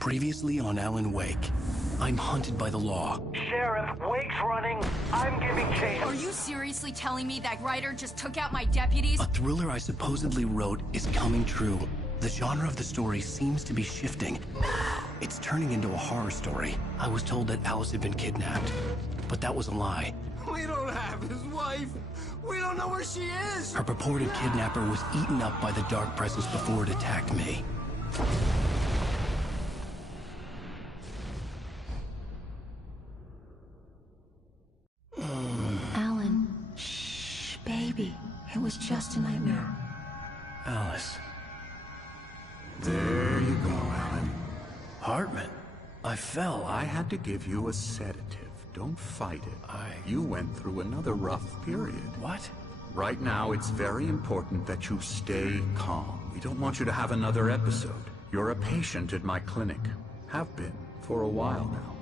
Previously on Alan Wake, I'm hunted by the law. Sheriff, Wake's running. I'm giving chase. Are you seriously telling me that writer just took out my deputies? A thriller I supposedly wrote is coming true. The genre of the story seems to be shifting. It's turning into a horror story. I was told that Alice had been kidnapped, but that was a lie. We don't have his wife. We don't know where she is. Her purported kidnapper was eaten up by the dark presence before it attacked me. Alan, shh, baby. It was just a nightmare. Alice. There you go, Alan. Hartman. I fell. I had to give you a sedative. Don't fight it. You went through another rough period. What? Right now, it's very important that you stay calm. We don't want you to have another episode. You're a patient at my clinic. Have been for a while now.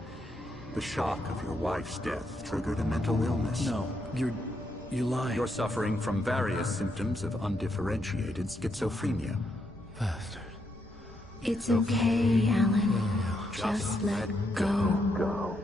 The shock of your wife's death triggered a mental illness. No, you're lying. You're suffering from various symptoms of undifferentiated schizophrenia. Bastard. It's okay, Alan. Just let go.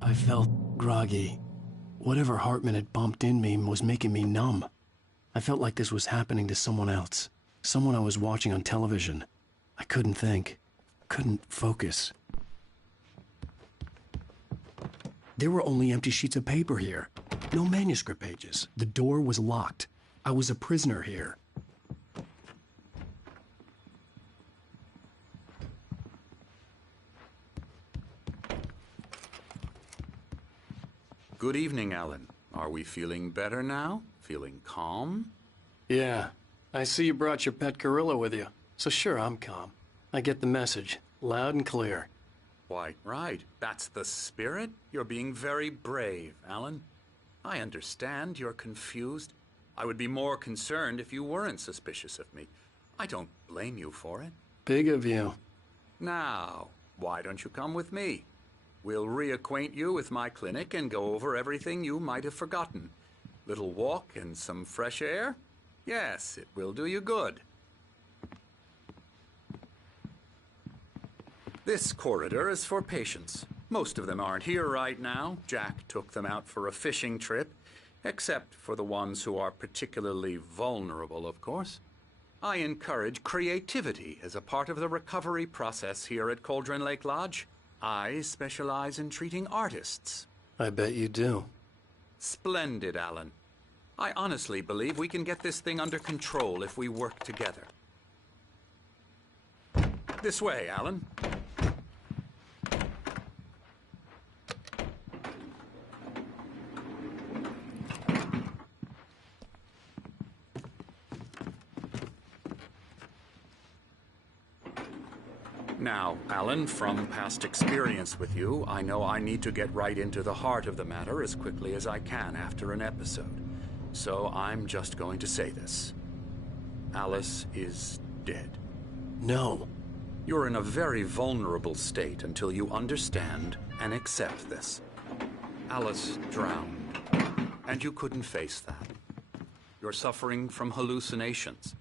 I felt groggy. Whatever Hartman had bumped in me was making me numb. I felt like this was happening to someone else. Someone I was watching on television. I couldn't think. Couldn't focus. There were only empty sheets of paper here. No manuscript pages. The door was locked. I was a prisoner here. Good evening, Alan. Are we feeling better now? Feeling calm? Yeah. I see you brought your pet gorilla with you. So sure, I'm calm. I get the message. Loud and clear. Why, right. That's the spirit. You're being very brave, Alan. I understand you're confused. I would be more concerned if you weren't suspicious of me. I don't blame you for it. Big of you. Now, why don't you come with me? We'll reacquaint you with my clinic and go over everything you might have forgotten. Little walk and some fresh air? Yes, it will do you good. This corridor is for patients. Most of them aren't here right now. Jack took them out for a fishing trip, except for the ones who are particularly vulnerable, of course. I encourage creativity as a part of the recovery process here at Cauldron Lake Lodge. I specialize in treating artists. I bet you do. Splendid, Alan. I honestly believe we can get this thing under control if we work together. This way, Alan. Now, Alan, from past experience with you, I know I need to get right into the heart of the matter as quickly as I can after an episode. So I'm just going to say this. Alice is dead. No. You're in a very vulnerable state until you understand and accept this. Alice drowned, and you couldn't face that. You're suffering from hallucinations,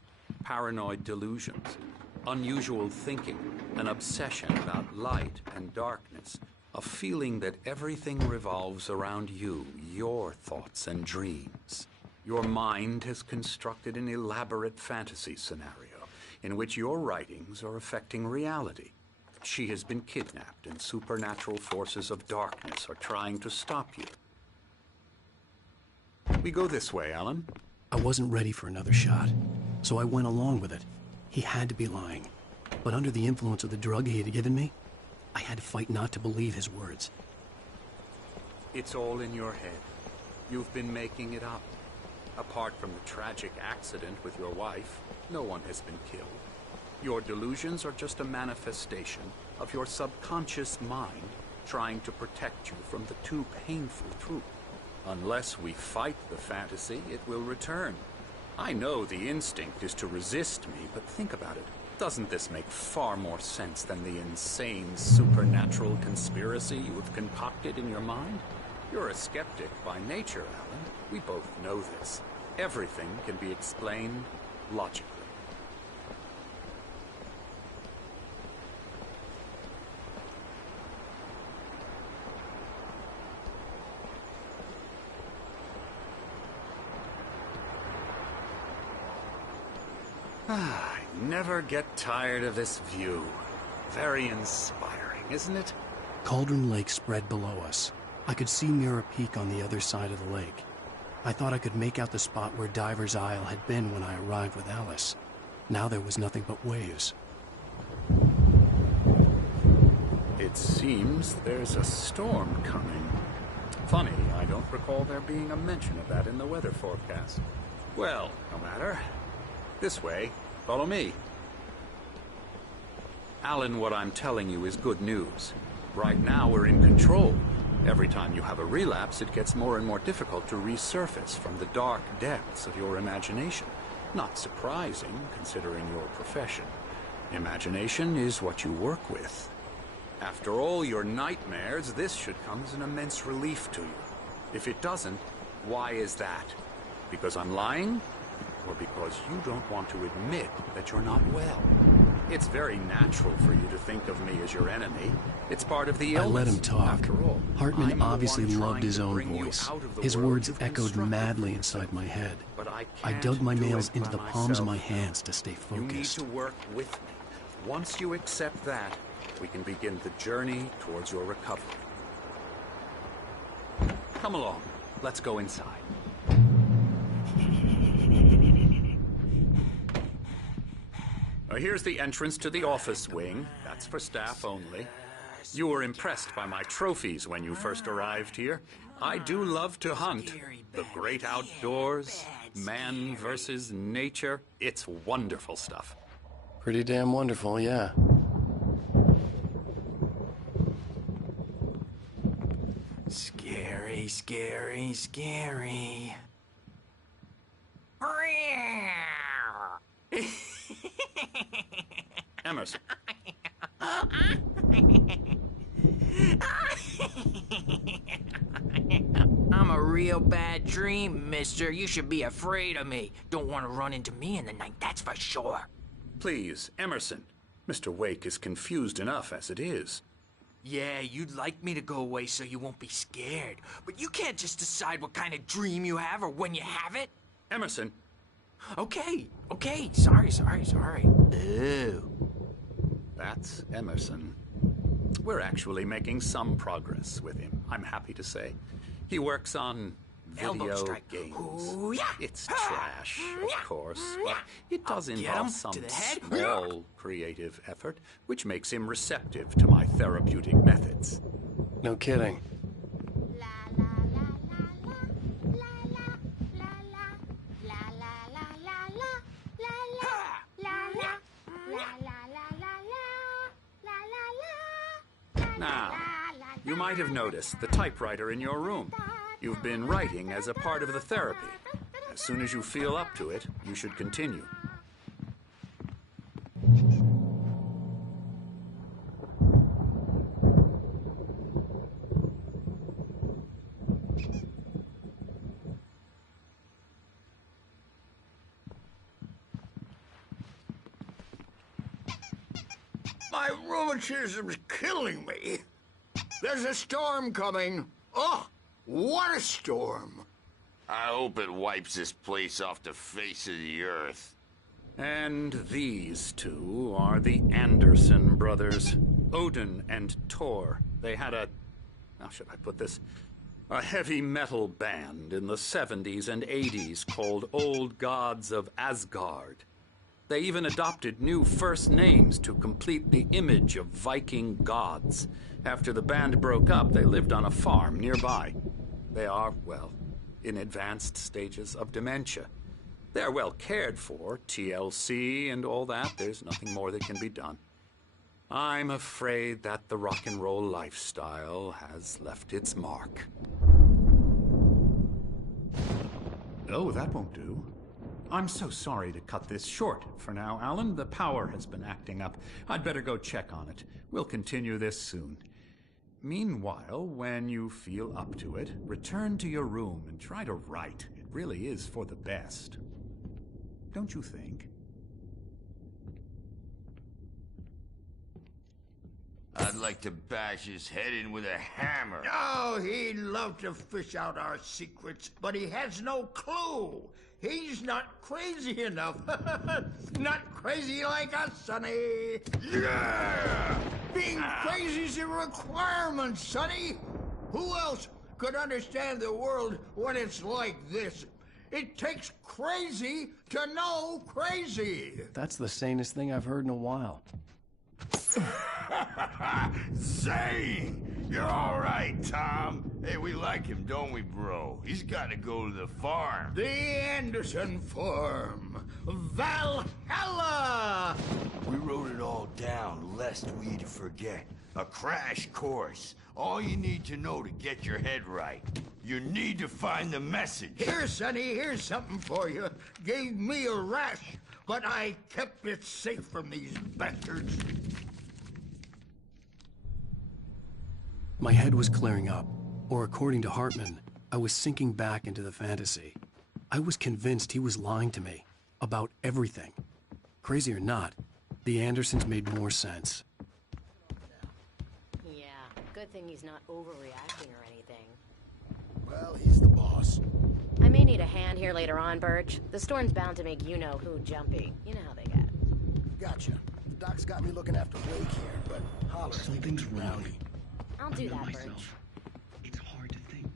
paranoid delusions, unusual thinking, an obsession about light and darkness, a feeling that everything revolves around you, your thoughts and dreams. Your mind has constructed an elaborate fantasy scenario in which your writings are affecting reality. She has been kidnapped and supernatural forces of darkness are trying to stop you. We go this way, Alan. I wasn't ready for another shot, so I went along with it. He had to be lying. But under the influence of the drug he had given me, I had to fight not to believe his words. It's all in your head. You've been making it up. Apart from the tragic accident with your wife, no one has been killed. Your delusions are just a manifestation of your subconscious mind trying to protect you from the too painful truth. Unless we fight the fantasy, it will return. I know the instinct is to resist me, but think about it. Doesn't this make far more sense than the insane supernatural conspiracy you have concocted in your mind? You're a skeptic by nature, Alan. We both know this. Everything can be explained logically. I never get tired of this view. Very inspiring, isn't it? Cauldron Lake spread below us. I could see Mirror Peak on the other side of the lake. I thought I could make out the spot where Diver's Isle had been when I arrived with Alice. Now there was nothing but waves. It seems there's a storm coming. Funny, I don't recall there being a mention of that in the weather forecast. Well, no matter. This way. Follow me. Alan, what I'm telling you is good news. Right now, we're in control. Every time you have a relapse, it gets more and more difficult to resurface from the dark depths of your imagination. Not surprising, considering your profession. Imagination is what you work with. After all your nightmares, this should come as an immense relief to you. If it doesn't, why is that? Because I'm lying? Or because you don't want to admit that you're not well? It's very natural for you to think of me as your enemy. It's part of the illness. I let him talk. After all, Hartman obviously loved his own voice. His words echoed madly inside my head. But I dug my nails into the palms of my hands to stay You need focused. to work with me. Once you accept that, we can begin the journey towards your recovery. Come along. Let's go inside. Here's the entrance to the office wing. That's for staff only. You were impressed by my trophies when you first arrived here. I do love to hunt. The great outdoors, man versus nature. It's wonderful stuff. Pretty damn wonderful, yeah. Scary, scary, scary. Emerson. I'm a real bad dream, mister. You should be afraid of me. Don't want to run into me in the night, that's for sure. Please, Emerson. Mr. Wake is confused enough as it is. Yeah, you'd like me to go away so you won't be scared. But you can't just decide what kind of dream you have or when you have it. Emerson. Okay. Sorry. Ew. That's Emerson. We're actually making some progress with him, I'm happy to say. He works on Elbow video strike. games. Ooh, yeah. It's trash, of course, but it does I'll get involve him some to the head. small creative effort, which makes him receptive to my therapeutic methods. No kidding. Now, you might have noticed the typewriter in your room. You've been writing as a part of the therapy. As soon as you feel up to it, you should continue. My rheumatism's killing me. There's a storm coming. Oh, what a storm. I hope it wipes this place off the face of the earth. And these two are the Anderson brothers, Odin and Tor. They had how should I put this? A heavy metal band in the 70s and 80s called Old Gods of Asgard. They even adopted new first names to complete the image of Viking gods. After the band broke up, they lived on a farm nearby. They are, well, in advanced stages of dementia. They're well cared for, TLC and all that. There's nothing more that can be done. I'm afraid that the rock and roll lifestyle has left its mark. Oh, that won't do. I'm so sorry to cut this short for now, Alan. The power has been acting up. I'd better go check on it. We'll continue this soon. Meanwhile, when you feel up to it, return to your room and try to write. It really is for the best. Don't you think? I'd like to bash his head in with a hammer. Oh, he'd love to fish out our secrets, but he has no clue. He's not crazy enough. Not crazy like us, Sonny. Yeah! Being crazy's a requirement, Sonny. Who else could understand the world when it's like this? It takes crazy to know crazy. That's the sanest thing I've heard in a while. Zane! You're all right, Tom. Hey, we like him, don't we, bro? He's got to go to the farm. The Anderson farm. Valhalla! We wrote it all down, lest we forget. A crash course. All you need to know to get your head right. You need to find the message. Here, Sonny, here's something for you. Gave me a rash, but I kept it safe from these bastards. My head was clearing up, or according to Hartman, I was sinking back into the fantasy. I was convinced he was lying to me about everything. Crazy or not, the Andersons made more sense. Yeah, good thing he's not overreacting or anything. Well, he's the boss. I may need a hand here later on, Birch. The storm's bound to make you-know-who jumpy. You know how they get. Gotcha. The doc's got me looking after Wake here, but holler. Something's wrong. I'll do that, Birch. It's hard to think.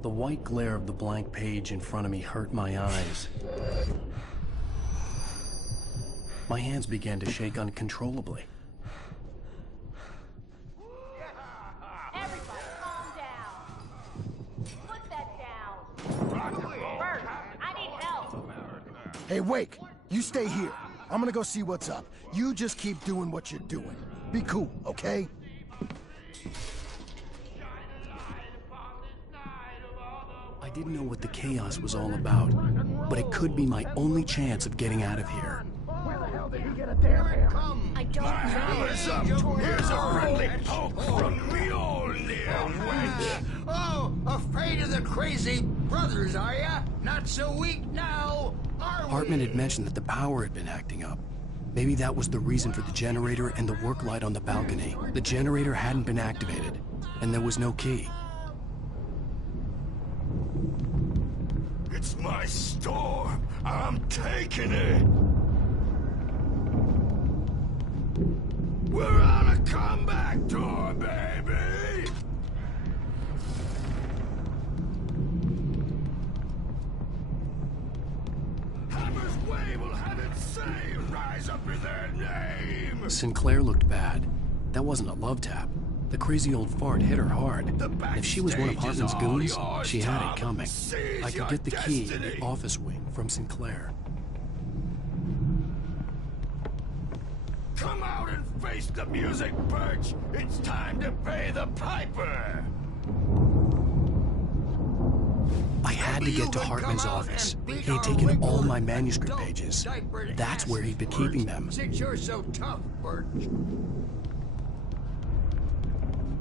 The white glare of the blank page in front of me hurt my eyes. My hands began to shake uncontrollably. Everybody, calm down. Put that down. Birch, I need help. Hey, Wake, you stay here. I'm gonna go see what's up. You just keep doing what you're doing. Be cool, okay? I didn't know what the chaos was all about, but it could be my only chance of getting out of here. Where the hell did he get a damn hammer? I don't know. Hammer's up. Here's a friendly poke from Mjolnir, wench. Oh, afraid of the crazy brothers, are ya? Not so weak now, are we? Hartman had mentioned that the power had been acting up. Maybe that was the reason for the generator and the work light on the balcony. The generator hadn't been activated, and there was no key. It's my storm. I'm taking it. We're on a comeback tour, baby. Hammer's Way will have it say rise up in their name. Sinclair looked bad. That wasn't a love tap. The crazy old fart hit her hard. If she was one of Hartman's goons, she had it coming. I could get the key in the office wing from Sinclair. Come out and face the music, Birch. It's time to pay the piper. I had to get to Hartman's office. He had taken all my manuscript pages. That's where he'd been keeping them. Since you're so tough, Birch.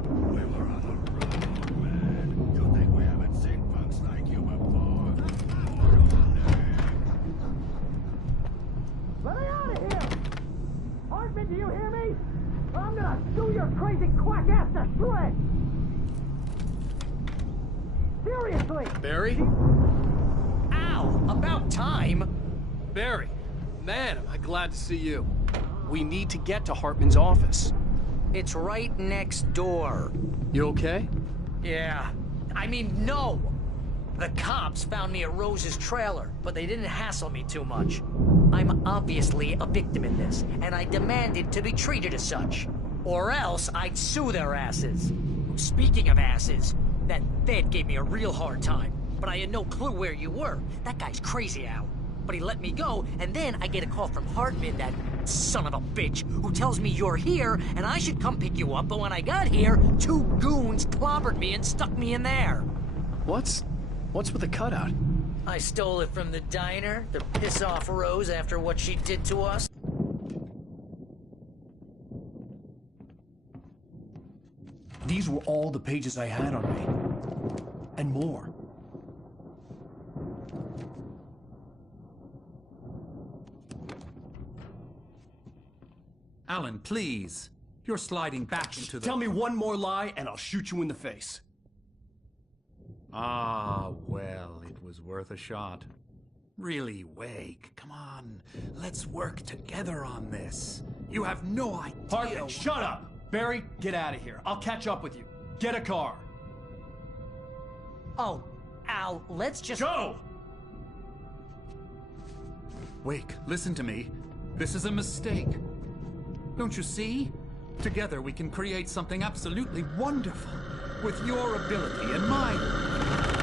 We were on the road, man. You think we haven't seen punks like you before? Let me out of here! Hartman, do you hear me? I'm gonna chew your crazy quack ass to shreds! Seriously! Barry? Ow! About time! Barry, man, am I glad to see you. We need to get to Hartman's office. It's right next door. You okay? Yeah. I mean, no! The cops found me at Rose's trailer, but they didn't hassle me too much. I'm obviously a victim in this, and I demanded to be treated as such. Or else I'd sue their asses. Speaking of asses, that Fed gave me a real hard time, but I had no clue where you were. That guy's crazy, Al. But he let me go, and then I get a call from Hartman, that son of a bitch, who tells me you're here, and I should come pick you up, but when I got here, 2 goons clobbered me and stuck me in there. What's with the cutout? I stole it from the diner to piss off Rose after what she did to us. These were all the pages I had on me. And more. Alan, please. You're sliding back into the... Tell me one more lie and I'll shoot you in the face. Ah, well, it was worth a shot. Really, Wake, come on. Let's work together on this. You have no idea... Hartman, shut up! Barry, get out of here. I'll catch up with you. Get a car. Oh, Al, let's just... Go! Wake, listen to me. This is a mistake. Don't you see? Together we can create something absolutely wonderful. With your ability and mine.